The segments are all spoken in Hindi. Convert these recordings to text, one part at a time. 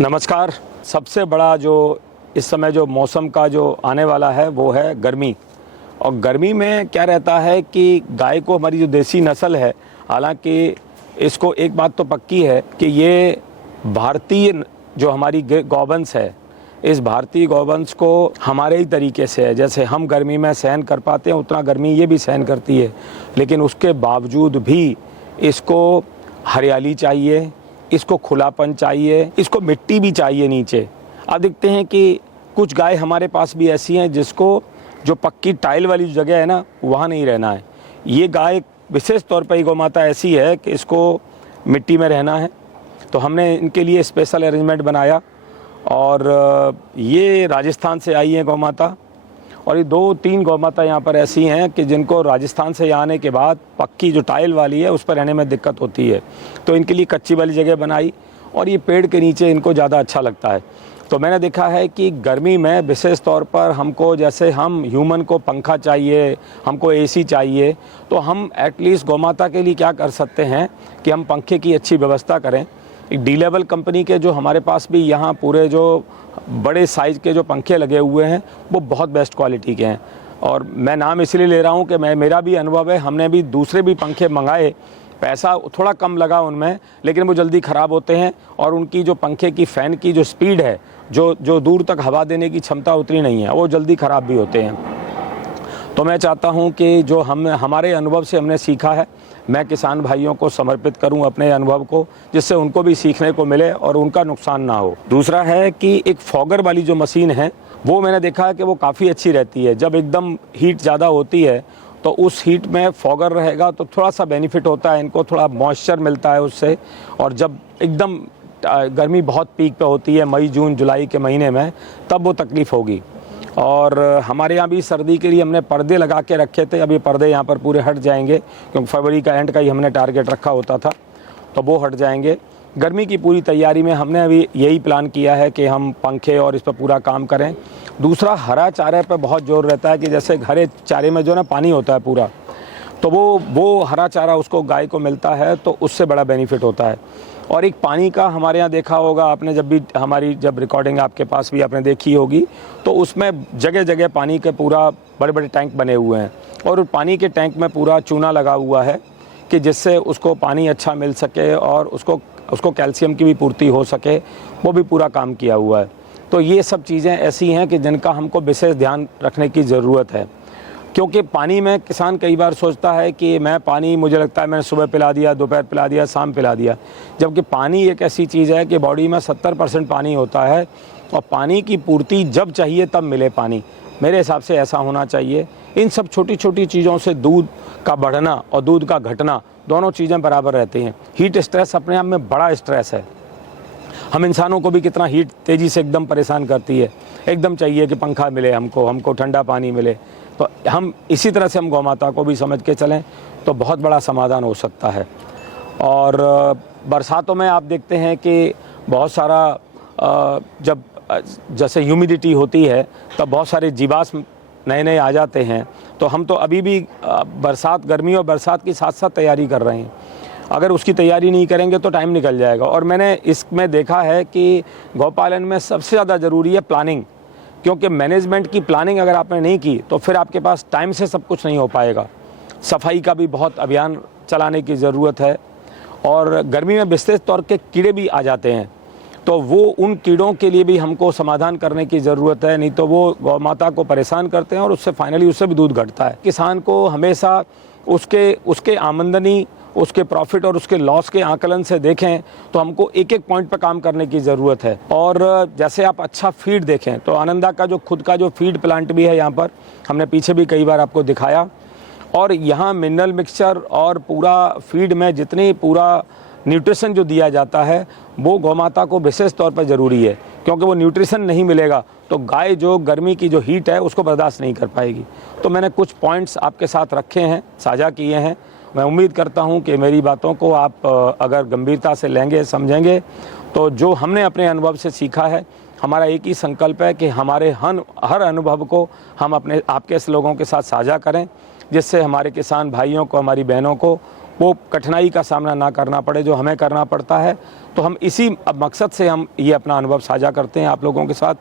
नमस्कार। सबसे बड़ा जो इस समय जो मौसम का जो आने वाला है वो है गर्मी। और गर्मी में क्या रहता है कि गाय को, हमारी जो देसी नस्ल है, हालांकि इसको एक बात तो पक्की है कि ये भारतीय जो हमारी गौवंश है, इस भारतीय गौवंश को हमारे ही तरीके से है, जैसे हम गर्मी में सहन कर पाते हैं उतना गर्मी ये भी सहन करती है। लेकिन उसके बावजूद भी इसको हरियाली चाहिए, इसको खुलापन चाहिए, इसको मिट्टी भी चाहिए नीचे। आप देखते हैं कि कुछ गाय हमारे पास भी ऐसी हैं जिसको जो पक्की टाइल वाली जो जगह है ना, वहाँ नहीं रहना है। ये गाय विशेष तौर पर गौ माता ऐसी है कि इसको मिट्टी में रहना है, तो हमने इनके लिए स्पेशल अरेंजमेंट बनाया। और ये राजस्थान से आई हैं गौ माता, और ये 2-3 गौ माता यहाँ पर ऐसी हैं कि जिनको राजस्थान से आने के बाद पक्की जो टाइल वाली है उस पर रहने में दिक्कत होती है, तो इनके लिए कच्ची वाली जगह बनाई और ये पेड़ के नीचे इनको ज़्यादा अच्छा लगता है। तो मैंने देखा है कि गर्मी में विशेष तौर पर हमको, जैसे हम ह्यूमन को पंखा चाहिए, हमको एसी चाहिए, तो हम एटलीस्ट गौ माता के लिए क्या कर सकते हैं कि हम पंखे की अच्छी व्यवस्था करें। एक डी लेवल कंपनी के जो हमारे पास भी यहाँ पूरे जो बड़े साइज़ के जो पंखे लगे हुए हैं वो बहुत बेस्ट क्वालिटी के हैं। और मैं नाम इसलिए ले रहा हूँ कि मेरा भी अनुभव है, हमने भी दूसरे भी पंखे मंगाए, पैसा थोड़ा कम लगा उनमें, लेकिन वो जल्दी ख़राब होते हैं और उनकी जो पंखे की फ़ैन की जो स्पीड है, जो दूर तक हवा देने की क्षमता उतनी नहीं है, वो जल्दी ख़राब भी होते हैं। तो मैं चाहता हूं कि जो हमारे अनुभव से हमने सीखा है, मैं किसान भाइयों को समर्पित करूं अपने अनुभव को, जिससे उनको भी सीखने को मिले और उनका नुकसान ना हो। दूसरा है कि एक फॉगर वाली जो मशीन है वो मैंने देखा है कि वो काफ़ी अच्छी रहती है। जब एकदम हीट ज़्यादा होती है तो उस हीट में फॉगर रहेगा तो थोड़ा सा बेनिफिट होता है, इनको थोड़ा मॉइस्चर मिलता है उससे। और जब एकदम गर्मी बहुत पीक पे होती है, मई जून जुलाई के महीने में, तब वो तकलीफ़ होगी। और हमारे यहाँ भी सर्दी के लिए हमने पर्दे लगा के रखे थे, अब ये पर्दे यहाँ पर पूरे हट जाएंगे क्योंकि फरवरी का एंड का ही हमने टारगेट रखा होता था, तो वो हट जाएंगे। गर्मी की पूरी तैयारी में हमने अभी यही प्लान किया है कि हम पंखे और इस पर पूरा काम करें। दूसरा, हरा चारे पर बहुत जोर रहता है कि जैसे हरे चारे में जो ना पानी होता है पूरा, तो वो हरा चारा उसको गाय को मिलता है तो उससे बड़ा बेनिफिट होता है। और एक पानी का हमारे यहाँ देखा होगा आपने, जब रिकॉर्डिंग आपके पास भी आपने देखी होगी, तो उसमें जगह जगह पानी के पूरा बड़े बड़े टैंक बने हुए हैं और पानी के टैंक में पूरा चूना लगा हुआ है कि जिससे उसको पानी अच्छा मिल सके और उसको कैल्शियम की भी पूर्ति हो सके, वो भी पूरा काम किया हुआ है। तो ये सब चीज़ें ऐसी हैं कि जिनका हमको विशेष ध्यान रखने की ज़रूरत है, क्योंकि पानी में किसान कई बार सोचता है कि मैं पानी, मुझे लगता है मैंने सुबह पिला दिया, दोपहर पिला दिया, शाम पिला दिया, जबकि पानी एक ऐसी चीज़ है कि बॉडी में 70% पानी होता है और पानी की पूर्ति जब चाहिए तब मिले पानी, मेरे हिसाब से ऐसा होना चाहिए। इन सब छोटी छोटी चीज़ों से दूध का बढ़ना और दूध का घटना दोनों चीज़ें बराबर रहती हैं। हीट स्ट्रेस अपने आप में बड़ा स्ट्रेस है, हम इंसानों को भी कितना हीट तेज़ी से एकदम परेशान करती है, एकदम चाहिए कि पंखा मिले हमको ठंडा पानी मिले। तो हम इसी तरह से हम गौ माता को भी समझ के चलें तो बहुत बड़ा समाधान हो सकता है। और बरसातों में आप देखते हैं कि बहुत सारा जब जैसे ह्यूमिडिटी होती है तब बहुत सारे जीवाश्म नए नए आ जाते हैं, तो हम तो अभी भी गर्मी और बरसात की साथ साथ तैयारी कर रहे हैं। अगर उसकी तैयारी नहीं करेंगे तो टाइम निकल जाएगा। और मैंने इसमें देखा है कि गौपालन में सबसे ज़्यादा ज़रूरी है प्लानिंग, क्योंकि मैनेजमेंट की प्लानिंग अगर आपने नहीं की तो फिर आपके पास टाइम से सब कुछ नहीं हो पाएगा। सफाई का भी बहुत अभियान चलाने की ज़रूरत है। और गर्मी में विशेष तौर के कीड़े भी आ जाते हैं, तो वो उन कीड़ों के लिए भी हमको समाधान करने की ज़रूरत है, नहीं तो वो गौ माता को परेशान करते हैं और उससे फाइनली उससे भी दूध घटता है। किसान को हमेशा उसके आमदनी, उसके प्रॉफिट और उसके लॉस के आकलन से देखें तो हमको एक एक पॉइंट पर काम करने की ज़रूरत है। और जैसे आप अच्छा फीड देखें तो आनंदा का जो खुद का जो फीड प्लांट भी है, यहाँ पर हमने पीछे भी कई बार आपको दिखाया, और यहाँ मिनरल मिक्सचर और पूरा फीड में जितनी पूरा न्यूट्रिशन जो दिया जाता है वो गौ माता को विशेष तौर पर ज़रूरी है, क्योंकि वो न्यूट्रिशन नहीं मिलेगा तो गाय जो गर्मी की जो हीट है उसको बर्दाश्त नहीं कर पाएगी। तो मैंने कुछ पॉइंट्स आपके साथ रखे हैं, साझा किए हैं। मैं उम्मीद करता हूं कि मेरी बातों को आप अगर गंभीरता से लेंगे, समझेंगे, तो जो हमने अपने अनुभव से सीखा है, हमारा एक ही संकल्प है कि हमारे हर अनुभव को हम आपके लोगों के साथ साझा करें, जिससे हमारे किसान भाइयों को, हमारी बहनों को वो कठिनाई का सामना ना करना पड़े जो हमें करना पड़ता है। तो हम इसी मकसद से हम ये अपना अनुभव साझा करते हैं आप लोगों के साथ।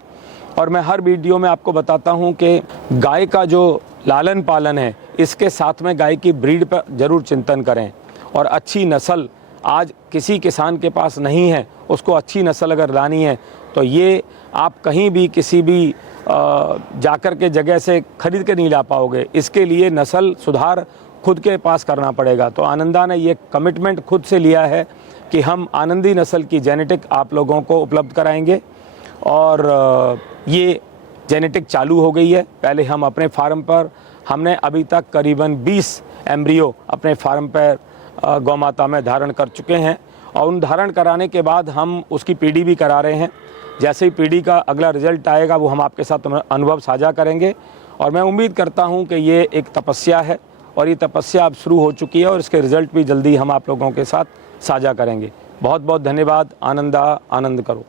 और मैं हर वीडियो में आपको बताता हूँ कि गाय का जो लालन पालन है, इसके साथ में गाय की ब्रीड पर ज़रूर चिंतन करें। और अच्छी नस्ल आज किसी किसान के पास नहीं है, उसको अच्छी नस्ल अगर लानी है तो ये आप कहीं भी किसी भी जाकर के जगह से खरीद के नहीं ला पाओगे। इसके लिए नस्ल सुधार खुद के पास करना पड़ेगा। तो आनंदा ने ये कमिटमेंट खुद से लिया है कि हम आनंदी नस्ल की जेनेटिक आप लोगों को उपलब्ध कराएंगे। और ये जेनेटिक चालू हो गई है। पहले हम अपने फार्म पर हमने अभी तक करीबन 20 एम्ब्रियो अपने फार्म पर गौ माता में धारण कर चुके हैं। और उन धारण कराने के बाद हम उसकी पीढ़ी भी करा रहे हैं। जैसे ही पीढ़ी का अगला रिजल्ट आएगा वो हम आपके साथ अनुभव साझा करेंगे। और मैं उम्मीद करता हूं कि ये एक तपस्या है और ये तपस्या अब शुरू हो चुकी है और इसके रिजल्ट भी जल्दी हम आप लोगों के साथ साझा करेंगे। बहुत बहुत धन्यवाद। आनंदा आनंद करो।